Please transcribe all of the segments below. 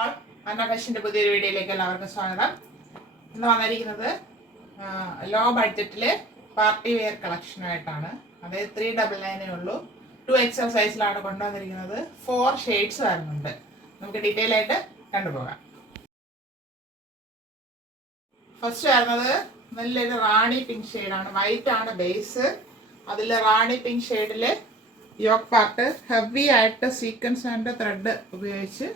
all. അന്ന ഫാഷൻ്റെ പുതിയൊരു വീഡിയോയിലേക്ക് എല്ലാവർക്കും സ്വാഗതം. ഇന്ന് വന്നിരിക്കുന്നത് ലോ ബഡ്ജറ്റിൽ പാർട്ടി വെയർ കളക്ഷനായിട്ടാണ്. അതായത് 399 ഉള്ളൂ. 2XL സൈസിലാണ് കൊണ്ടുവന്നിരിക്കുന്നത്. 4 ഷെയ്ഡ്സ് വരുന്നുണ്ട്. നമുക്ക് ഡീറ്റെയിൽ ആയിട്ട് കണ്ടുപോകാം. ഫസ്റ്റ് വരുന്നത് നല്ലൊരു റാണി പിങ്ക് ഷെയ്ഡാണ്. വൈറ്റ് ആണ് ബേസ്. അതിൽ റാണി പിങ്ക് ഷെയ്ഡിൽ യോക്ക് പാർട്ട് ഹെവി ആയിട്ട് സീക്വൻസ് ആൻഡ് ത്രെഡ് ഉപയോഗിച്ച്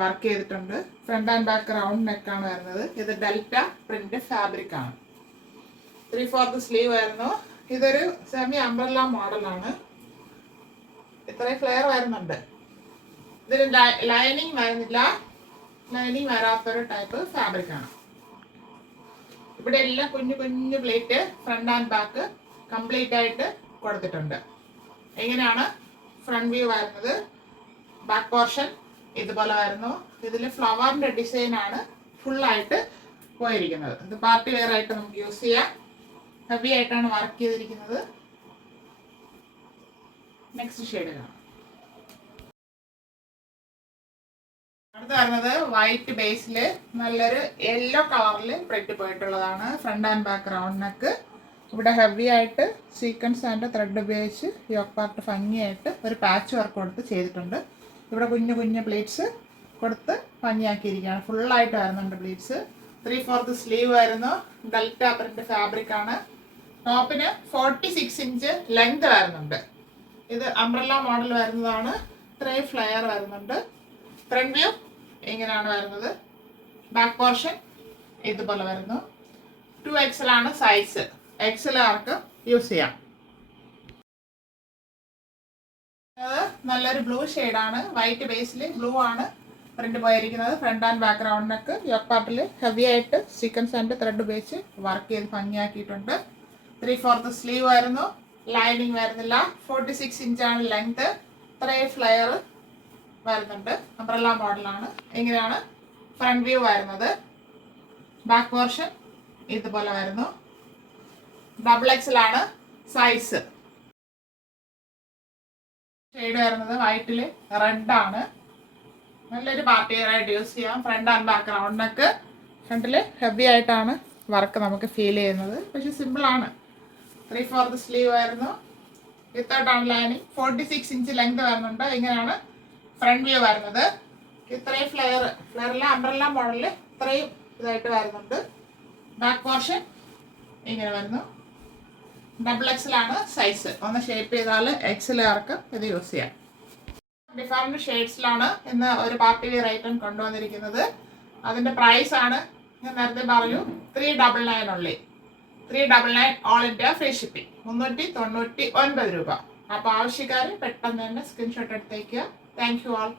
വർക്ക് ചെയ്തിട്ടുണ്ട്. ഫ്രണ്ട് ആൻഡ് ബാക്ക് റൗണ്ട് നെക്കാണ് വരുന്നത്. ഇത് ഡെൽറ്റ പ്രിന്റ് ഫാബ്രിക് ആണ്. 3/4 സ്ലീവ് വരുന്നു. ഇതൊരു സെമി അംബ്രല്ല മോഡലാണ്. ഇത്രയും ഫ്ലെയർ വരുന്നുണ്ട്. ഇതിന് ലൈനിങ് വരുന്നില്ല. ലൈനിങ് വരാത്തൊരു ടൈപ്പ് ഫാബ്രിക് ആണ്. ഇവിടെ എല്ലാം കുഞ്ഞു കുഞ്ഞു plate front and back complete ആയിട്ട് കൊടുത്തിട്ടുണ്ട്. എങ്ങനെയാണ് ഫ്രണ്ട് വ്യൂ വരുന്നത്? ബാക്ക് പോർഷൻ ഇതുപോലെ വരുന്നു. ഇതിൽ ഫ്ലവറിന്റെ ഡിസൈൻ ആണ് ഫുള്ളായിട്ട് പോയിരിക്കുന്നത്. ഇത് പാർട്ടി വെയർ ആയിട്ട് നമുക്ക് യൂസ് ചെയ്യാം. ഹെവി ആയിട്ടാണ് വർക്ക് ചെയ്തിരിക്കുന്നത്. നെക്സ്റ്റ് ഷെയ്ഡ് കാണാം. അടുത്ത് വരുന്നത് വൈറ്റ് ബേസിൽ നല്ലൊരു യെല്ലോ കളറിൽ പ്രിന്റ് പോയിട്ടുള്ളതാണ്. Front and back round neck. ഇവിടെ ഹെവി ആയിട്ട് സീക്വൻസ് ആൻഡ് ത്രെഡ് ഉപയോഗിച്ച് യോക്ക് പാർട്ട് ഭംഗിയായിട്ട് ഒരു പാച്ച് വർക്ക് കൊടുത്ത് ചെയ്തിട്ടുണ്ട്. ഇവിടെ കുഞ്ഞു കുഞ്ഞു പ്ലീറ്റ്സ് കൊടുത്ത് ഭംഗിയാക്കിയിരിക്കുകയാണ്. ഫുള്ളായിട്ട് വരുന്നുണ്ട് പ്ലീറ്റ്സ്. 3/4 സ്ലീവ് വരുന്നു. ഡെൽറ്റ പ്രിന്റ് ഫാബ്രിക് ആണ്. ടോപ്പിന് 46 ഇഞ്ച് ലെങ്ത് വരുന്നുണ്ട്. ഇത് അംബ്രല്ല മോഡൽ വരുന്നതാണ്. ഇത്രയും ഫ്ലെയർ വരുന്നുണ്ട്. ഫ്രണ്ട് വ്യൂ ഇങ്ങനെയാണ് വരുന്നത്. ബാക്ക് പോർഷൻ ഇതുപോലെ വരുന്നു. 2XL ആണ് സൈസ്. എക്സലുകാർക്ക് യൂസ് ചെയ്യാം. അത് നല്ലൊരു ബ്ലൂ ഷെയ്ഡാണ്. വൈറ്റ് ബേസിൽ ബ്ലൂ ആണ് പ്രിന്റ് പോയിരിക്കുന്നത്. Front and back round neck. Yoke പാർട്ടിൽ ഹെവി ആയിട്ട് സീക്വൻസ് ആൻഡ് ത്രെഡ് ഉപയോഗിച്ച് വർക്ക് ചെയ്ത് ഭംഗിയാക്കിയിട്ടുണ്ട്. 3/4 സ്ലീവ് വരുന്നു. ലൈനിങ് വരുന്നില്ല. 46 ഇഞ്ചാണ് ലെങ്ത്. ഇത്രയും ഫ്ലെയർ വരുന്നുണ്ട്. അംബ്രല്ല മോഡലാണ്. ഇങ്ങനെയാണ് ഫ്രണ്ട് വ്യൂ വരുന്നത്. ബാക്ക് പോർഷൻ ഇതുപോലെ വരുന്നു. XXL ആണ് സൈസ്. ഷെയ്ഡ് വരുന്നത് വൈറ്റിൽ റെഡ് ആണ്. നല്ലൊരു പാർട്ടി വെയർ ആയിട്ട് യൂസ് ചെയ്യാം. Front and back round neck. ഫ്രണ്ടിൽ ഹെവി ആയിട്ടാണ് വർക്ക് നമുക്ക് ഫീൽ ചെയ്യുന്നത്. പക്ഷെ സിമ്പിളാണ്. 3/4 സ്ലീവ് വരുന്നു. വിത്തൗട്ടാണ് ലൈനിങ്. 46 ഇഞ്ച് ലെങ്ത് വരുന്നുണ്ട്. ഇങ്ങനെയാണ് ഫ്രണ്ട് വ്യൂ വരുന്നത്. ഇത്രയും ഫ്ലെയറിൽ അംബ്രല്ല മോഡലിൽ ഇത്രയും ഇതായിട്ട് വരുന്നുണ്ട്. ബാക്ക് പോർഷൻ ഇങ്ങനെ വരുന്നു. XXL ആണ് സൈസ്. ഒന്ന് ഷേപ്പ് ചെയ്താൽ എക്സലുകാർക്ക് ഇത് യൂസ് ചെയ്യാം. ഡിഫറെൻറ്റ് ഷെയ്ഡ്സിലാണ് ഇന്ന് ഒരു പാർട്ടി വെയർ ഐറ്റം കൊണ്ടുവന്നിരിക്കുന്നത്. അതിൻ്റെ പ്രൈസ് ആണ് ഞാൻ നേരത്തെ പറഞ്ഞു. 399 ഉള്ളി. 399 ഓൾ ഇന്ത്യ ഫ്രീ ഷിപ്പിംഗ്. 399 രൂപ. അപ്പോൾ ആവശ്യക്കാർ പെട്ടെന്ന് തന്നെ സ്ക്രീൻഷോട്ട് എടുത്തേക്കുക. Thank you all.